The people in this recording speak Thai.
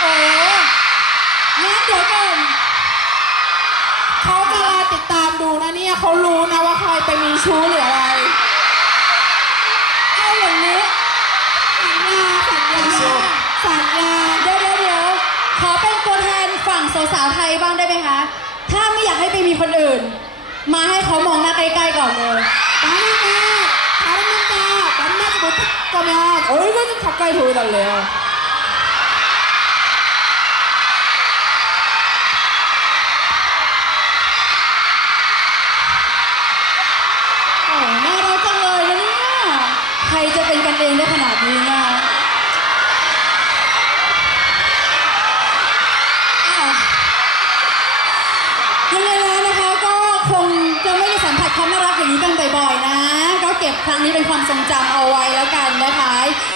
โอ้งั้นเดี๋ยวก่อนเขาจะรอติดตามดูนะเนี่ยเขารู้นะว่าใครไปมีชู้หรืออะไร เอาอย่างนี้สัญญาสัญญาสัญญา เดี๋ยวเดี๋ยวเดี๋ยวขอเป็นตัวแทนฝั่งสาวๆไทยบ้างได้ไหมคะ ถ้าไม่อยากให้ไปมีคนอื่น มาให้เขามองหน้าใกล้ๆก่อนเลย 만약에 다른 남자 만나지 못할 거면 얼굴 좀 가까이 보여달래요. 어, น่ารักจังเลยนะเนี่ย ใครจะเป็นกันเองได้ขนาดนี้นะอ้าวยังไงแล้วนะคะ ก็คงจะไม่ได้สัมผัสความน่ารักอย่างนี้กันบ่อยๆนะ ก็เก็บครั้งนี้เป็นความทรงจำเอาไว้แล้วกันนะคะ